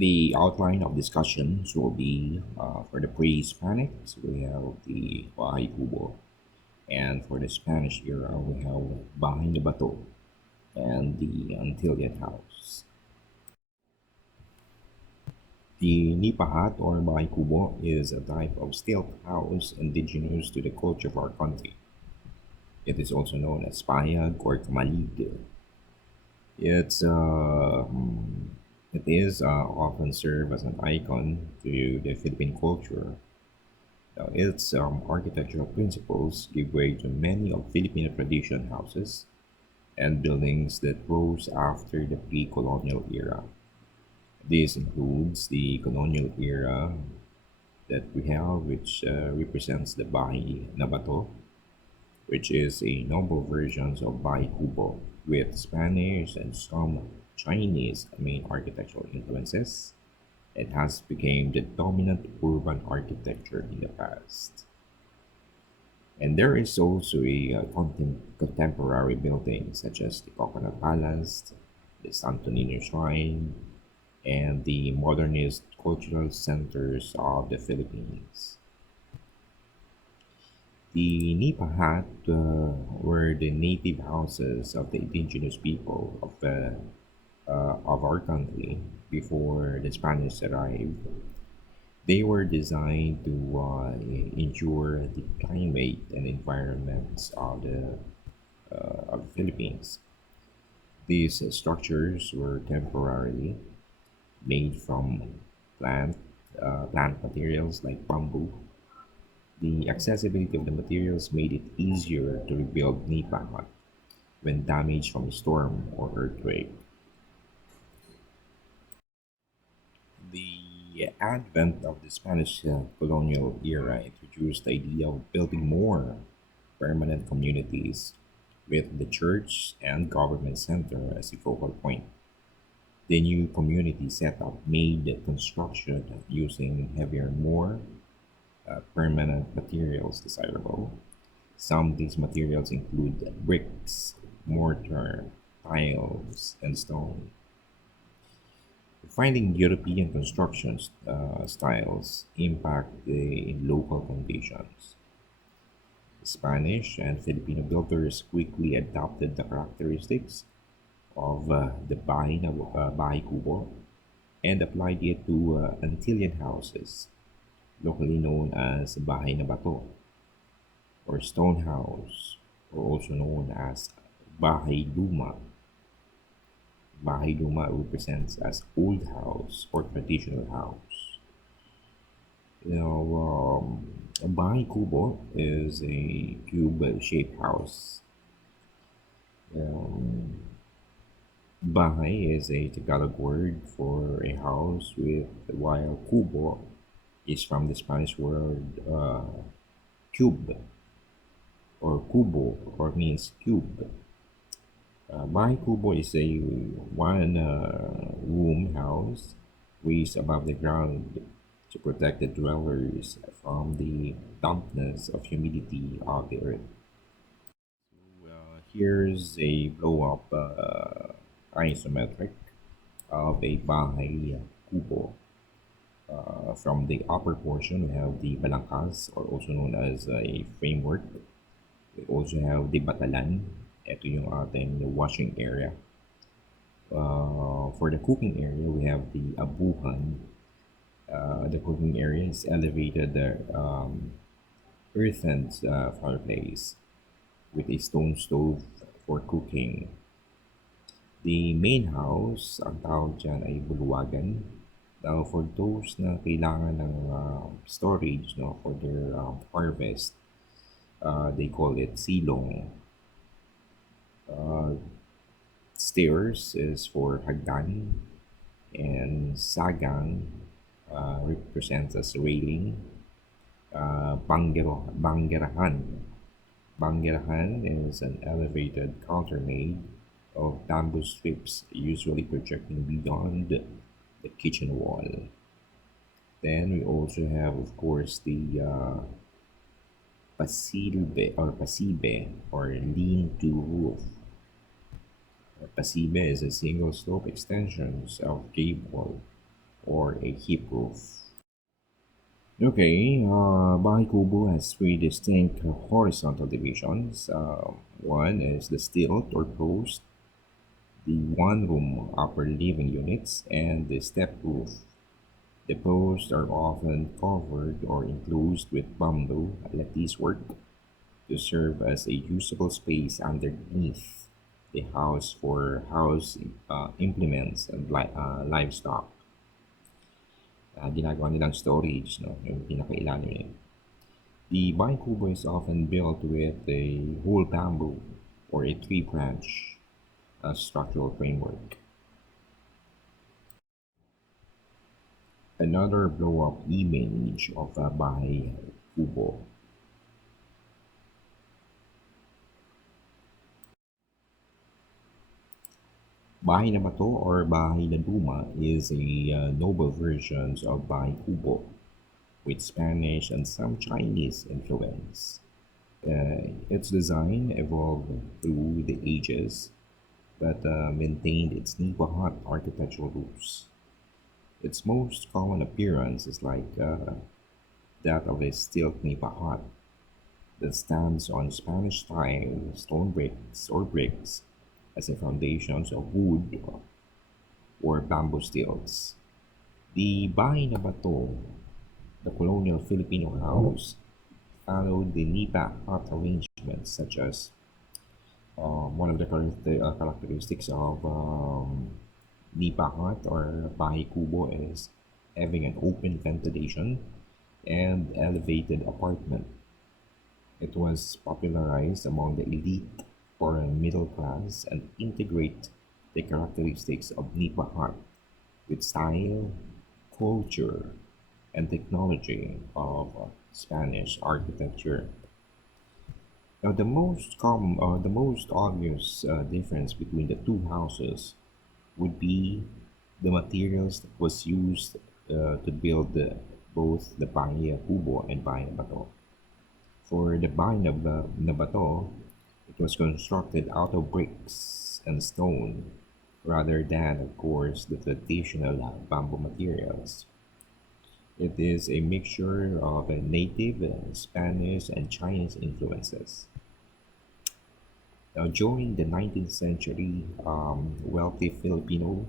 The outline of discussions will be for the pre-Hispanics, we have the Bahay kubo, and for the Spanish era, we have Bahay Bato and the Antillean house. The Nipa hut or Bahay kubo is a type of steel house indigenous to the culture of our country. It is also known as payag or kamalig. It's it is often served as an icon to the Philippine culture. Its architectural principles give way to many of Filipino tradition houses and buildings that rose after the pre-colonial era. This includes the colonial era that we have, which represents the Bahay na Bato, which is a noble version of Bahay kubo with Spanish and some Chinese main architectural influences. It has become the dominant urban architecture in the past. And there is also a contemporary building such as the Coconut Palace, the Santo Niño Shrine, and the modernist cultural centers of the Philippines. The Nipa Hat were the native houses of the indigenous people of our country before the Spanish arrived. They were designed to endure the climate and environments of the Philippines. These structures were temporarily made from plant plant materials like bamboo. The accessibility of the materials made it easier to rebuild Nipa hut when damaged from a storm or earthquake. The advent of the Spanish colonial era introduced the idea of building more permanent communities with the church and government center as a focal point. The new community setup made the construction using heavier, more permanent materials desirable. Some of these materials include bricks, mortar, tiles, and stone. Finding European construction styles impact the local conditions. Spanish and Filipino builders quickly adopted the characteristics of the Bahay kubo and applied it to Antillean houses, locally known as Bahay na Bato or Stone House, or also known as Bahay Luma. Bahay Luma represents as old house or traditional house. A Bahay Kubo is a cube-shaped house. Um, Bahay is a Tagalog word for a house with, while Kubo is from the Spanish word cube or cubo or means cube. Bahay kubo is a one room house raised above the ground to protect the dwellers from the dampness of humidity of the earth. Here's a blow up isometric of a Bahay kubo. From the upper portion, we have the balangkas, or also known as a framework. We also have the batalan. Ito yung ating washing area. For the cooking area, we have the abuhan. The cooking area is elevated earthen fireplace with a stone stove for cooking. The main house, ang tawag dyan ay bulwagan. Now, for those na kailangan ng storage no, for their harvest, they call it silong. Uh, Stairs is for hagdan, and sagang represents as railing. Banggerahan. Banggerahan is an elevated counter made of bamboo strips, usually projecting beyond the kitchen wall. Then we also have, of course, the pasibe or lean-to roof. Pasibe is a single slope extensions of cave wall or a hip roof. Okay, Bahay Kubo has three distinct horizontal divisions. One is the stilt or post, the one-room upper living units, and the step roof. The posts are often covered or enclosed with bamboo latticework to serve as a usable space underneath the house for house implements and livestock. Ginagawa nilang storage, no? Yung pinakailalim yun. The vine kubo is often built with a whole bamboo or a tree branch structural framework. Another blow-up image of a Bahay kubo. Bahay na Bato or Bahay na Duma is a noble version of Bahay kubo with Spanish and some Chinese influence. Its design evolved through the ages but maintained its Nipa hut architectural roots. Its most common appearance is like that of a steel Nipa hut that stands on Spanish style stone bricks or bricks as a foundations of wood or bamboo stilts. The Bahay na Bato, the colonial Filipino house, followed the Nipa hut arrangements such as one of the characteristics of Nipa hut or Bahay kubo is having an open ventilation and elevated apartment. It was popularized among the elite or middle class and integrate the characteristics of Nipa hut with style, culture, and technology of Spanish architecture. Now, the most obvious difference between the two houses would be the materials that was used to build both the Bahay kubo and Bahay bato. For the Bahay na bato, it was constructed out of bricks and stone rather than, of course, the traditional bamboo materials. It is a mixture of native Spanish and Chinese influences. Now, during the 19th century, wealthy Filipinos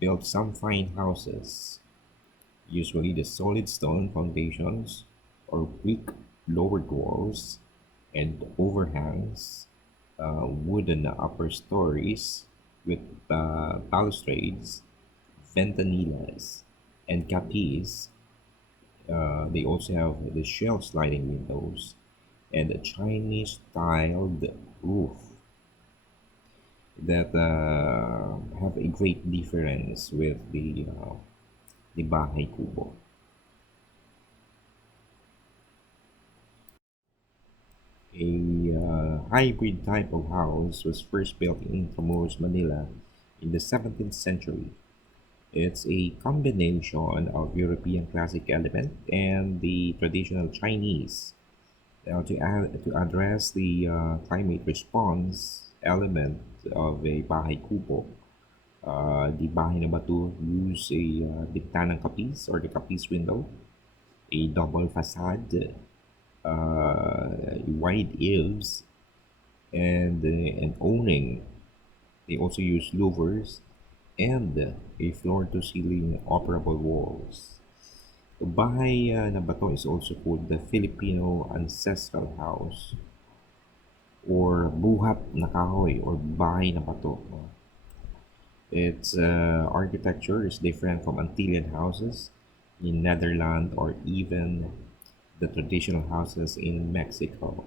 built some fine houses, usually the solid stone foundations or brick lowered walls and overhangs, wooden upper stories with balustrades, ventanillas, and capis. They also have the shelf sliding windows and a Chinese styled roof that have a great difference with the Bahay Kubo. A hybrid type of house was first built in Intramuros, Manila in the 17th century. It's a combination of European classic element and the traditional Chinese. Now, to address the climate response element of a Bahay Kubo, the Bahay na Bato use a Bigtanang Kapis or the Kapis window, a double facade, wide eaves, and awning. They also use louvers and a floor-to-ceiling operable walls. The Bahay na Bato is also called the Filipino Ancestral House or Buhat na Kahoy or Bahay na Bato. Its architecture is different from Antillean houses in Netherlands or even the traditional houses in Mexico.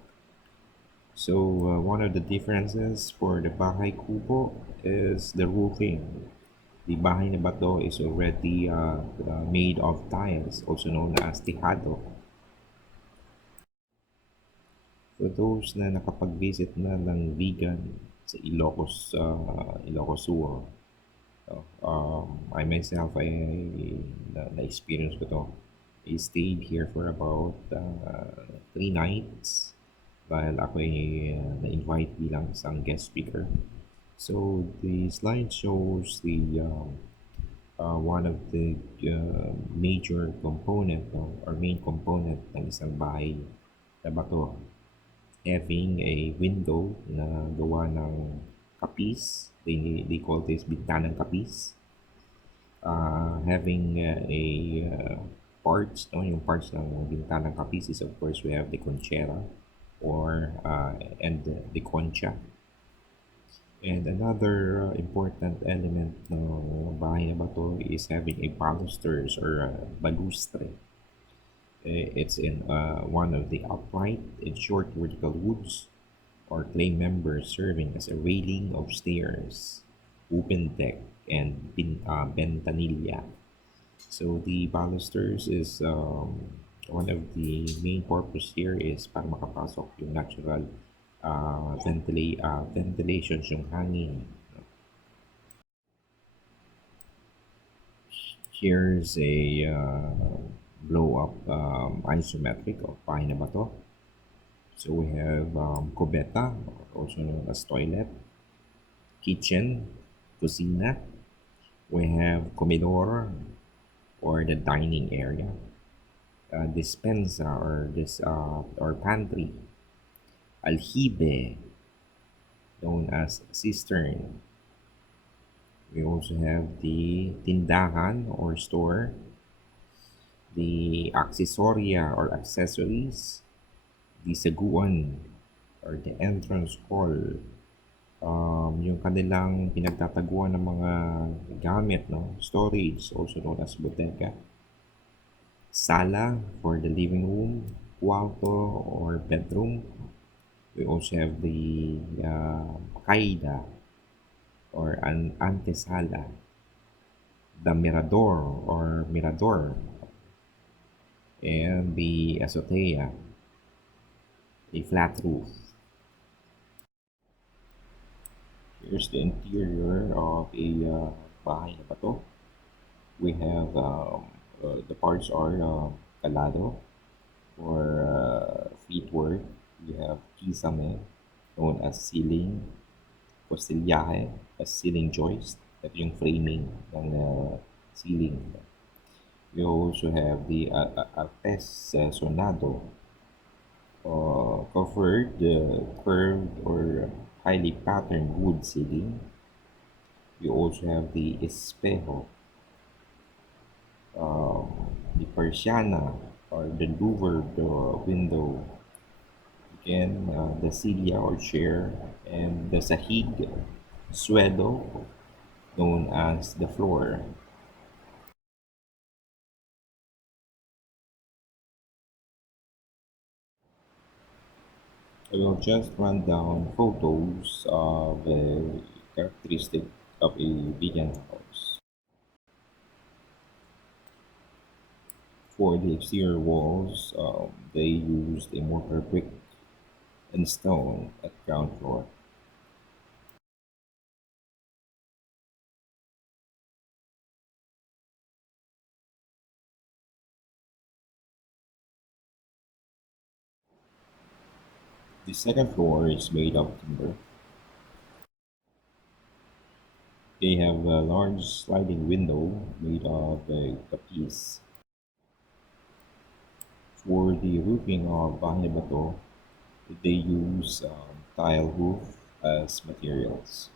So one of the differences for the Bahay Kubo is the roofing. The Bahay na Bato is already made of tiles, also known as tejado. For those na nakapag-visit na ng vegan sa Ilocos Sur, I myself ay na-experience ko to. I stayed here for about 3 nights dahil ako ay na-invite bilang isang guest speaker. So the slide shows the One of the major component or main component ng isang bahay na bato, having a window na gawa ng kapis, they call this bintanang kapis, having parts, no, yung parts ng bintanang kapis is of course we have the conchera or and the concha. And another important element ng bahay na bato is having a balusters or balustre. It's in one of the upright and short vertical woods or clay members serving as a railing of stairs, open deck, and ventanilla. So the balusters is one of the main purpose here is para makapasok yung natural ventilation yung hangin. Here's a blow up isometric of bahay na bato. So we have kubeta, also known as toilet, kitchen, kusina. We have comedor or the dining area, dispensa or this or pantry, aljibe, known as cistern. We also have the tindahan or store, the accessoria or accessories, the saguan or the entrance hall, yung kanilang pinagtataguan ng mga gamit, no? Storage, also known as bodega. Sala for the living room, cuarto or bedroom. We also have the kaida or an antesala, the mirador or mirador, and the azotea, a flat roof. Here's the interior of a bahay na bato. We have the parts are calado or freework. We have kisame, known as ceiling, postillaje, as ceiling joist. Ito yung framing ng ceiling. We also have the artes sonado, covered curved or highly patterned wood ceiling. We also have the espejo, the persiana or the louvered window. Again, the silla or chair, and the sahig, suelo, known as the floor. I will just run down photos of the characteristic of a vegan house. For the exterior walls, they used a mortar brick and stone at ground floor. The second floor is made of timber. They have a large sliding window made of a piece. For the roofing of Bahay Bato, they use tile roof as materials.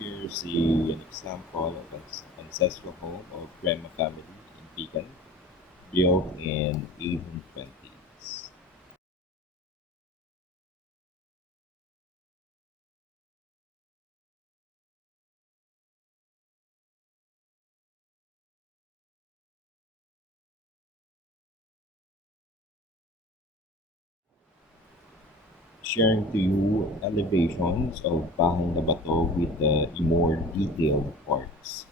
Here's an example of an ancestral home of Brahma family in Pican, built in 1820s. Sharing to you elevations of Bahay na Bato with the more detailed parts.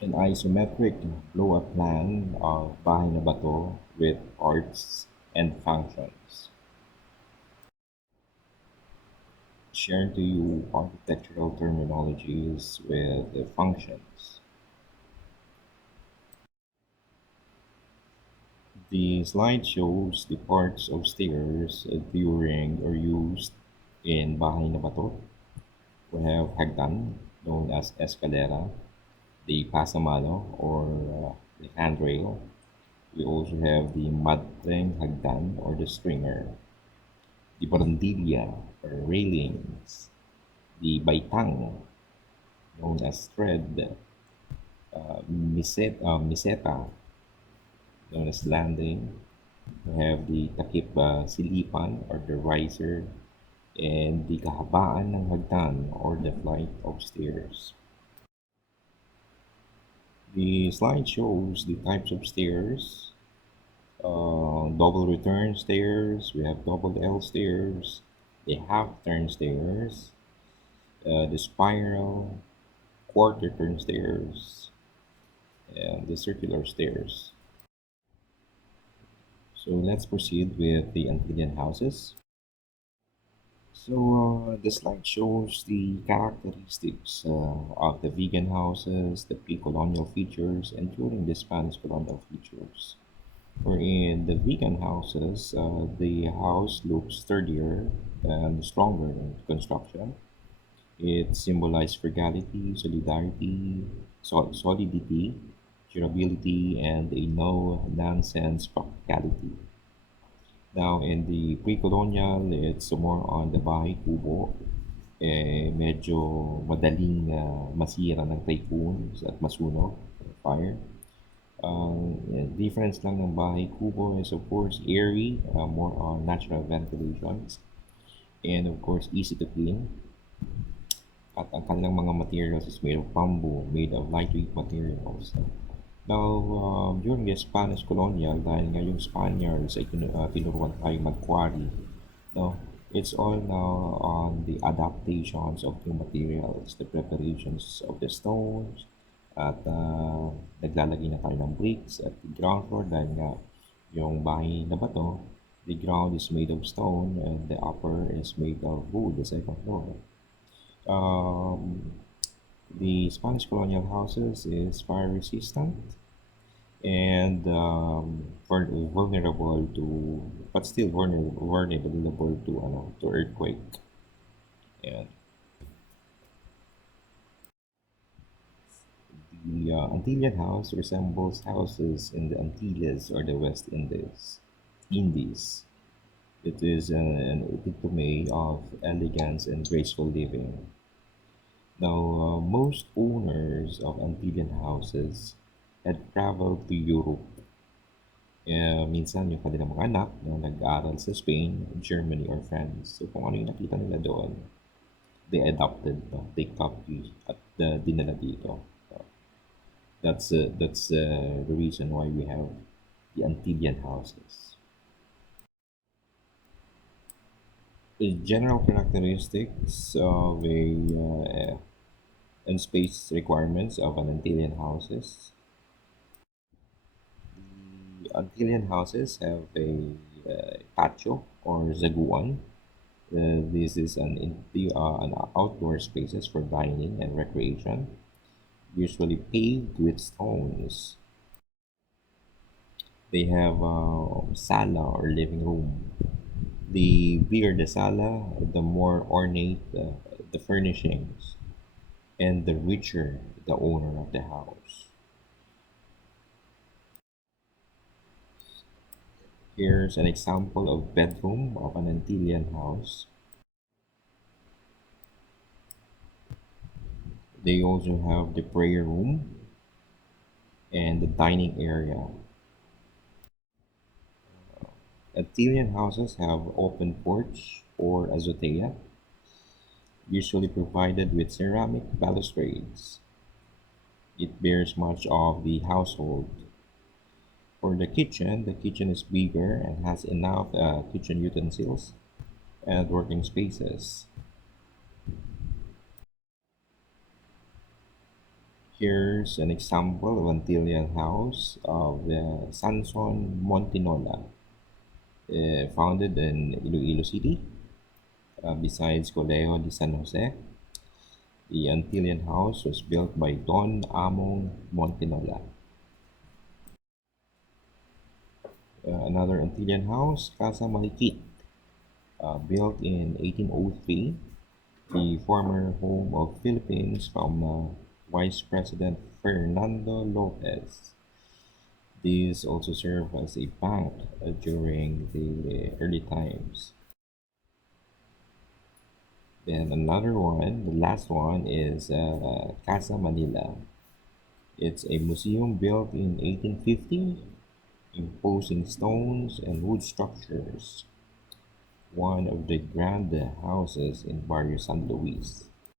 An isometric blow-up plan of Bahay na Bato with parts and functions. Sharing to you architectural terminologies with the functions. The slide shows the parts of stairs during or used in Bahay na Bato. We have hagdan, known as escalera, the pasamano or the handrail. We also have the madreng hagdan or the stringer, the barandilla or railings, the baitang, known as thread, miseta, known as landing. We have the takip silipan or the riser, and the kahabaan ng hagdan or the flight of stairs. The slide shows the types of stairs, double return stairs, we have double L stairs, the half turn stairs, the spiral, quarter turn stairs, and the circular stairs. So let's proceed with the Antillean houses. So the slide shows the characteristics of the vegan houses, the pre-colonial features, including the Spanish colonial features. Wherein the vegan houses, the house looks sturdier and stronger in construction. It symbolizes frugality, solidarity, solidity, durability, and a no-nonsense practicality. Now, in the pre-colonial, it's more on the bahay kubo. Medyo madaling masira ng typhoons at masunog, fire. Difference lang ng bahay kubo is of course airy, more on natural ventilations, and of course easy to clean. At ang kanilang mga materials is made of bamboo, made of lightweight materials. Now, during the Spanish colonial, dahil nga yung Spaniards ay tinuruan tayo mag-quarry, no? It's all now on the adaptations of new materials, the preparations of the stones, at naglalagay na tayo ng bricks at the ground floor dahil nga yung bahay na bato, the ground is made of stone and the upper is made of wood, the second floor. Um, the Spanish colonial houses is fire resistant and vulnerable to, but still vulnerable to, to earthquake. And the Antillean house resembles houses in the Antilles or the West Indies. Indies. It is an epitome of elegance and graceful living. Now, most owners of Antillean houses had traveled to Europe. Minsan yung kanilang mga anak na nag-aaral sa Spain, Germany, or France. So kung ano yung nakita nila doon, they adopted, no? They copied at dinala dito. That's the reason why we have the Antillean houses. The general characteristics of and space requirements of an Antillean houses. The Antillean houses have a patio or zaguan. This is an outdoor spaces for dining and recreation, usually paved with stones. They have sala or living room. The bigger the sala, the more ornate the furnishings, and the richer the owner of the house. Here's an example of bedroom of an Antillean house. They also have the prayer room and the dining area. Antillean houses have open porch or azotea, usually provided with ceramic balustrades. It bears much of the household. For the kitchen is bigger and has enough kitchen utensils and working spaces. Here's an example of Antillean house of the Sanson Montinola, founded in Iloilo City. Besides Colegio de San Jose, the Antillean house was built by Don Among Montinola. Another Antillean house, Casa Malikit, built in 1803, the former home of Philippines from Vice President Fernando Lopez. These also served as a bank during the early times. Then another one, the last one is Casa Manila. It's a museum built in 1850, imposing stones and wood structures, one of the grand houses in Barrio San Luis.